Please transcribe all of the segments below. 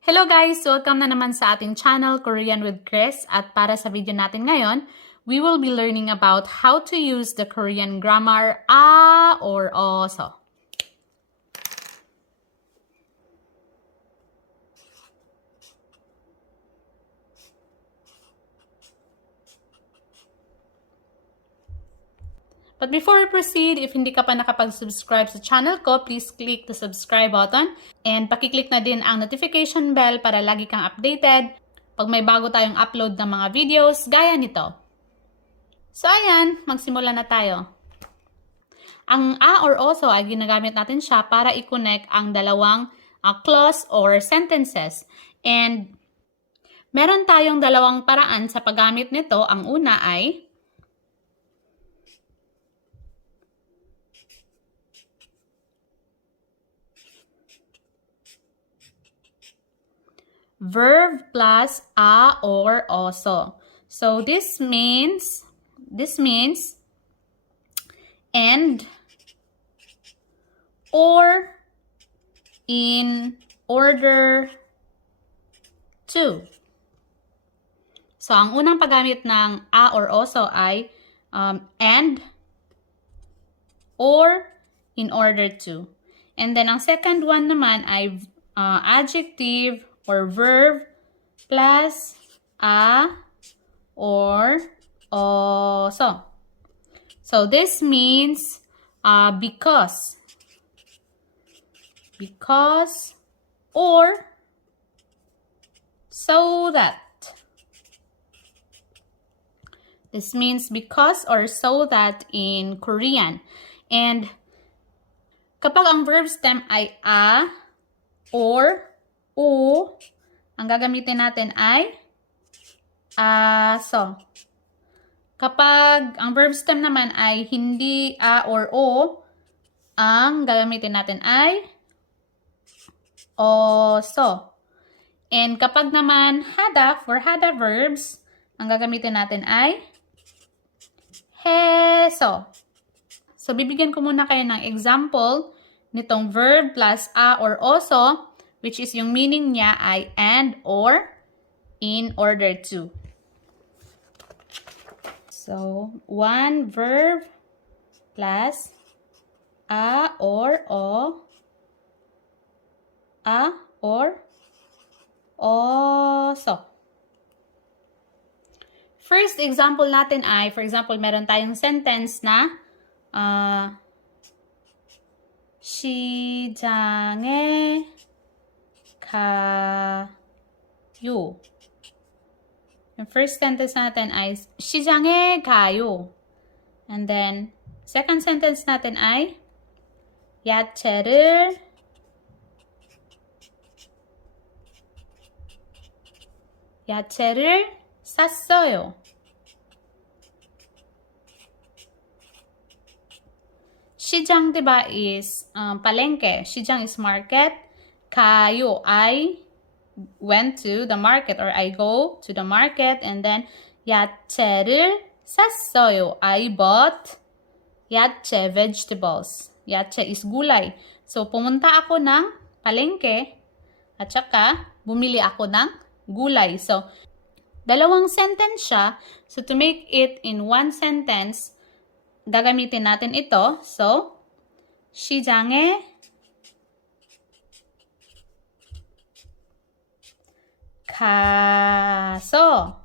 Hello guys! Welcome na naman sa ating channel, Korean with Chris. At para sa video natin ngayon, we will be learning about how to use the Korean grammar a or also. But before we proceed, if hindi ka pa nakapag-subscribe sa channel ko, please click the subscribe button and pakiclick na din ang notification bell para lagi kang updated pag may bago tayong upload ng mga videos gaya nito. So ayan, magsimula na tayo. Ang a or also ay ginagamit natin siya para i-connect ang dalawang clause or sentences. And meron tayong dalawang paraan sa paggamit nito. Ang una ay verb plus a or also. So this means and or in order to. So ang unang paggamit ng a or also ay and or in order to. And then ang second one naman ay adjective or verb plus a or also. So this means because or so that. This means because or so that in Korean. And kapag ang verb stem ay a or o, ang gagamitin natin ay aso. Kapag ang verb stem naman ay hindi a or o, ang gagamitin natin ay oso. And kapag naman for hada verbs, ang gagamitin natin ay heso. So, bibigyan ko muna kayo ng example nitong verb plus a or also, which is yung meaning niya ay and or in order to. So, one verb plus a or o, a or also. First example natin ay, for example, meron tayong sentence na 시장에 가요. Yung first sentence natin ay 시장에 가요. And then second sentence natin ay 야채를 샀어요. 시장, diba, is palengke. 시장 is market. Kayo, I went to the market or I go to the market. And then 야채를 샀어요. I bought 야채, vegetables. 야채 is gulay. So, pumunta ako ng palengke at saka bumili ako ng gulay. So, dalawang sentence siya. So, to make it in one sentence, gagamitin natin ito. So, 시장에 가서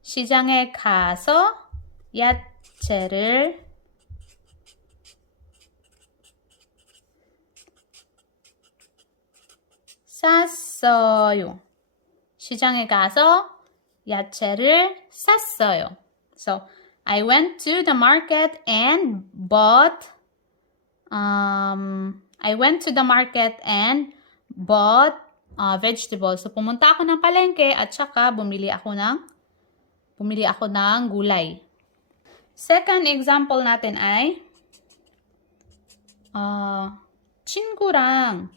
시장에 가서 야채를 샀어요. 시장에 가서 야채를 샀어요. So, I went to the market and bought vegetables. So, pumunta ako ng palengke at saka bumili ako ng gulay. Second example natin ay 친구랑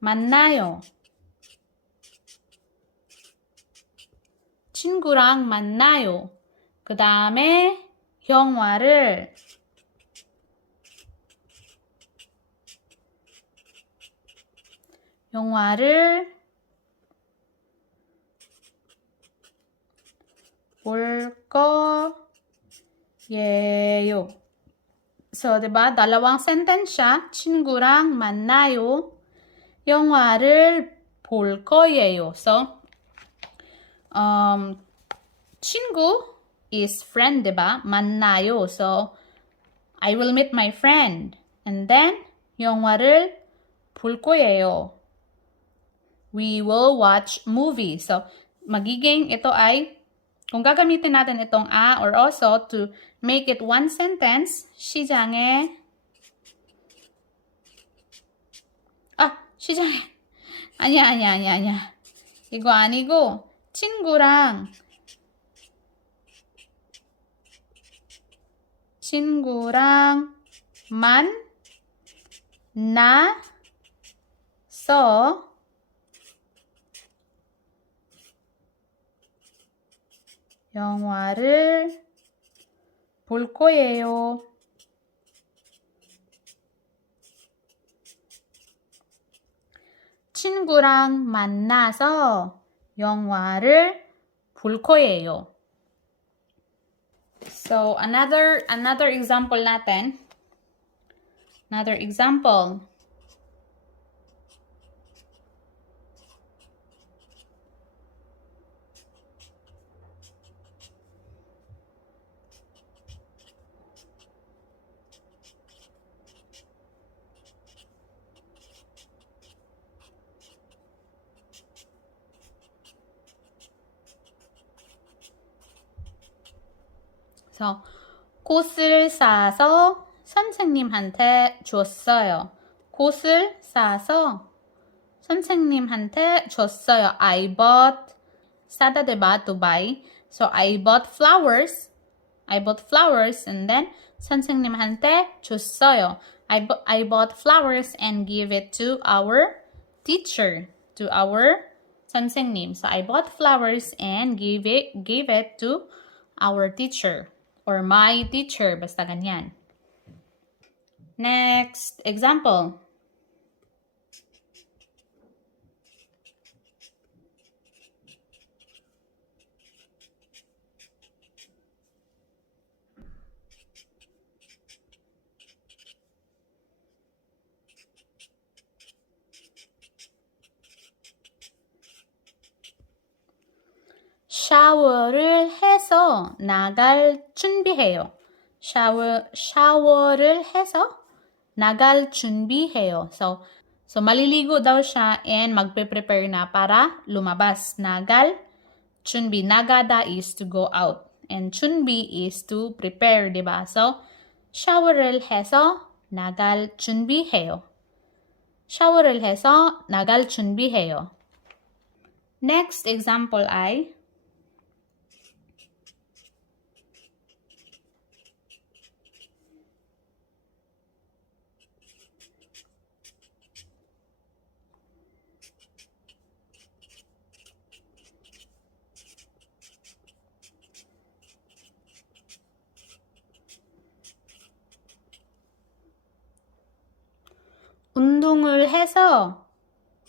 만나요. 친구랑 만나요. 그 다음에 영화를 영화를 볼 거예요. So, diba? Dalawang sentence siya. 친구랑 만나요. 영화를 볼 거예요. So, 친구 is friend, diba? 만나요. So, I will meet my friend. And then, 영화를 볼 거예요. We will watch movie. So, magiging ito ay, kung gagamitin natin itong a or also to make it one sentence, 시장에 아니야. 이거 아니고, 친구랑 만나서 영화를 볼 거예요. 친구랑 만나서 영화를 볼 거예요. So another example natin. Another example. So, 꽃을 사서 선생님한테 줬어요. 꽃을 사서 선생님한테 줬어요. I bought, 사다 diba, to buy. So, I bought flowers and then 선생님한테 줬어요. I bought flowers and give it to our teacher, to our 선생님. So, I bought flowers and gave it to our teacher. Or my teacher, basta ganyan. Next example. 샤워를 해서 나갈 준비해요. 샤워를 해서 나갈 준비해요. So maliligo daw siya and magpe-prepare na para lumabas. 나갈 준비. 나가다 is to go out. And 준비 is to prepare, diba? So, 샤워를 해서 나갈 준비해요. 샤워를 해서 나갈 준비해요. Next example ay 운동을 해서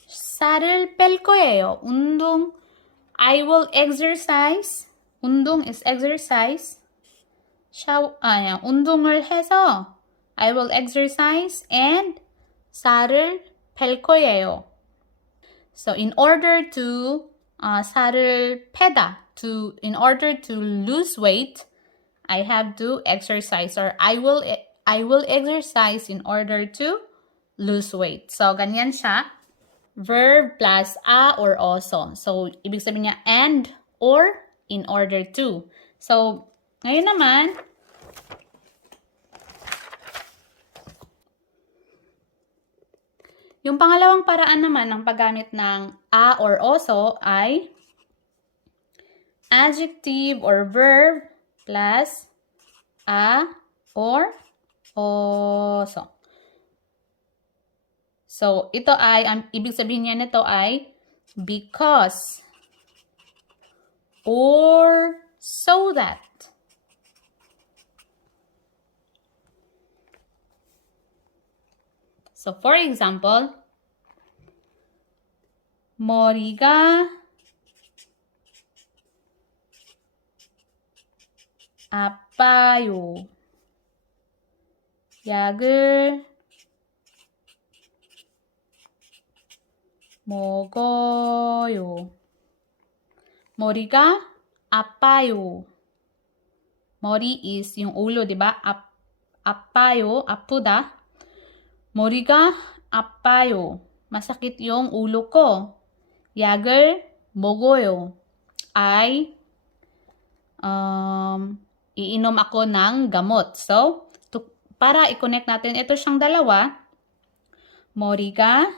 살을 뺄 거예요. I will exercise. 운동 is exercise. 운동을 해서 I will exercise and 살을 뺄 거예요. So in order to 살을 빼다, in order to lose weight, I have to exercise, or I will exercise in order to lose weight. So ganyan siya. Verb plus a or also. So ibig sabihin niya and or in order to. So ngayon naman, yung pangalawang paraan naman ng paggamit ng a or also ay adjective or verb plus a or also. So, ito ay, ibig sabihin niya nito ay because or so that. So, for example, 머리가 아파요. 약을 먹어요. 머리가 아파요. 머리 is yung ulo, di ba? Apayo, apuda. 머리가 아파요. Masakit yung ulo ko. 약을 먹어요. Ay, iinom ako ng gamot. So, para i-connect natin, ito siyang dalawa. 머리가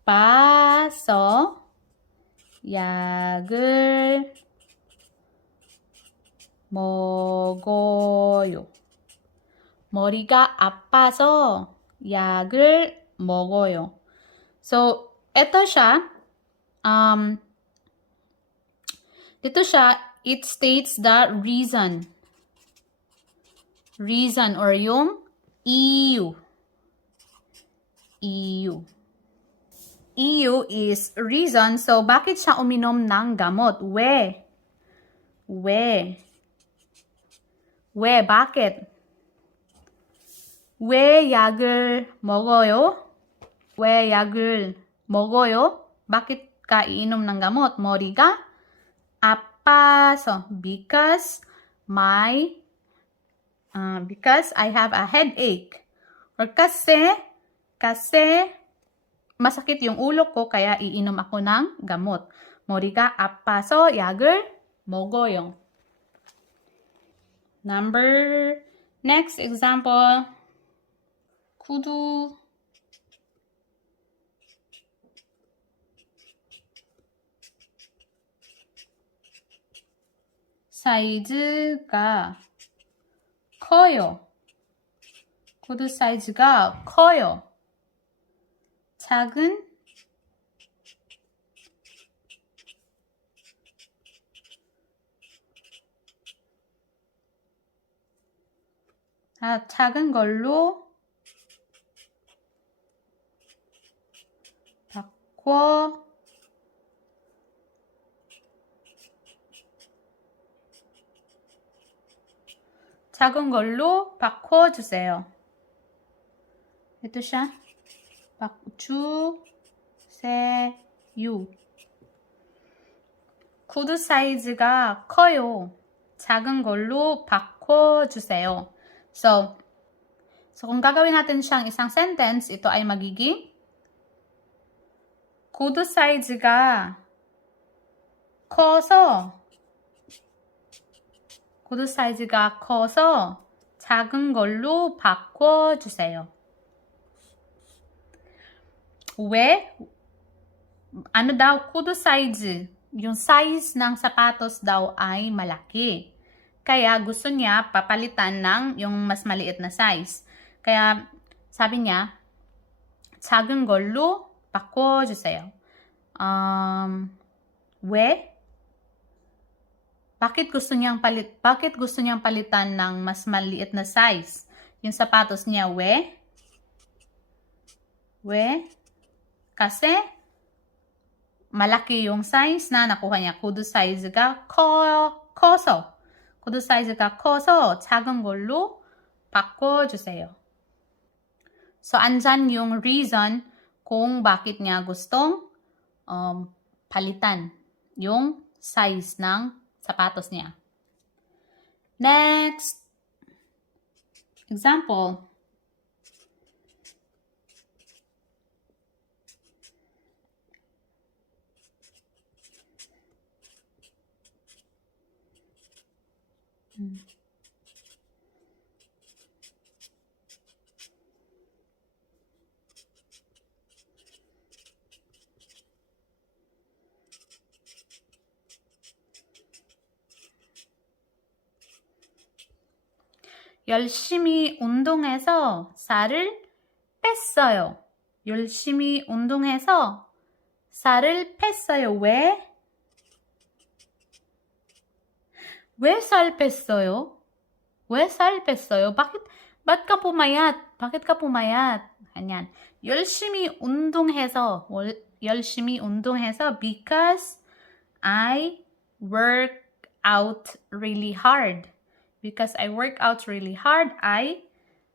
아파서 약을 먹어요. 머리가 아파서 약을 먹어요. So, ito siya. Dito siya, it states the reason. Reason or yung EU. EU. EU is reason. So, bakit siya uminom ng gamot? We, bakit? 왜 약을 먹어요? 왜 약을 먹어요? bakit ka iinom ng gamot? 머리가 아파서. Because I have a headache. Or kasi masakit yung ulo ko kaya iinom ako ng gamot. 머리가 아파서 약을 먹어요. Next example. 구두 사이즈가 커요. 구두 사이즈가 커요. 작은 걸로 바꿔 작은 걸로 바꿔주세요. ito siya. 바꿔주세요. 구두 사이즈가 커요. 작은 걸로 바꿔주세요. So kung gagawin natin siyang isang sentence, ito ay magiging 구두 사이즈가 커서 작은 걸로 바꿔주세요. 왜? Ano daw? Kudo size. Yung size ng sapatos daw ay malaki. Kaya gusto niya papalitan ng yung mas maliit na size. Kaya sabi niya, 작은 걸로 바꿔주세요. 왜? Bakit gusto niyang palitan ng mas maliit na size? Yung sapatos niya, we? Kasi malaki yung size na nakuha niya. 구두 사이즈가 커서 작은 걸로 바꿔주세요. So, andyan yung reason kung bakit niya gustong palitan yung size ng sapatos niya. Next example. 열심히 운동해서 살을 뺐어요. 열심히 운동해서 살을 뺐어요. 왜? 왜 살 뺐어요? 왜 살 뺐어요? Ba't ka pumayat? Bakit ka pumayat? Ganyan. 열심히 운동해서, 열심히 운동해서 because I work out really hard. Because I work out really hard, I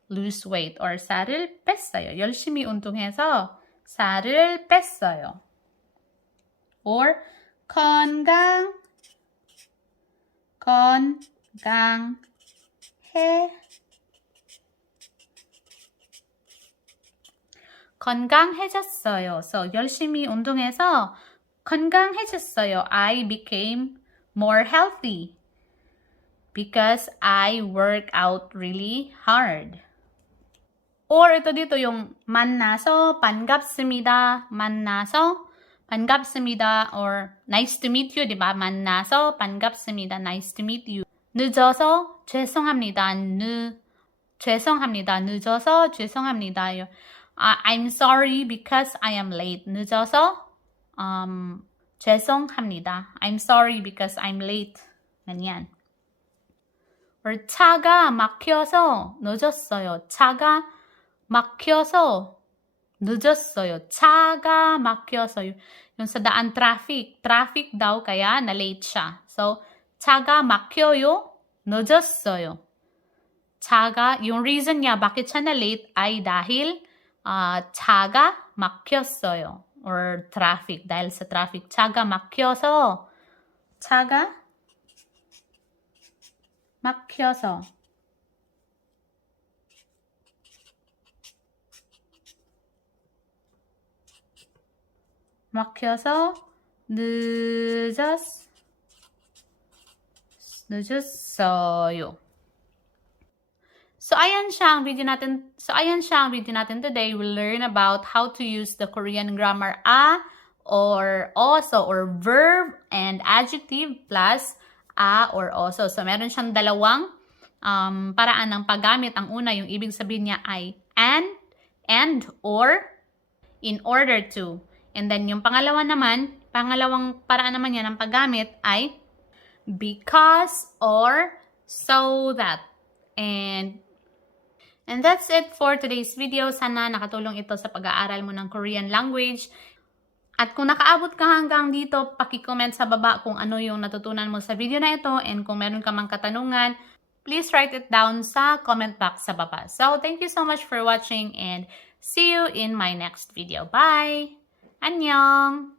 lose weight or 살을 뺐어요. 열심히 운동해서 살을 뺐어요. Or 건강해 건강해졌어요. So 열심히 운동해서 건강해졌어요. I became more healthy because I work out really hard. Or ito dito yung 만나서 반갑습니다. 만나서 반갑습니다. Or nice to meet you, di ba? 만나서 반갑습니다. Nice to meet you. 늦어서 죄송합니다. 죄송합니다. 늦어서 죄송합니다. I'm sorry because I am late. 늦어서 죄송합니다. I'm sorry because I'm late. ganyan. Or 차가 막혀서 늦었어요. 차가 막혀서 늦었어요. 차가 막혀서. Yung sa daan traffic. Traffic daw kaya na-late siya. So, 차가 막혀요. 늦었어요. 차가, yung reason niya bakit siya na-late ay dahil 차가 막혔어요. Or traffic. dahil sa traffic. 차가 막혀서. 차가 막혀서. 막혀서 늦었어요. So ayan siya ang video natin today. We'll learn about how to use the Korean grammar a or also or verb and adjective plus a or also. So meron siyang dalawang paraan ng paggamit. Ang una, yung ibig sabihin niya ay and or in order to. And then yung pangalawang paraan naman niya ng paggamit ay because or so that. And that's it for today's video. Sana nakatulong ito sa pag-aaral mo ng Korean language. At kung nakaabot ka hanggang dito, paki-comment sa baba kung ano yung natutunan mo sa video na ito. And kung meron ka mang katanungan, please write it down sa comment box sa baba. So, thank you so much for watching and see you in my next video. Bye! Annyeong!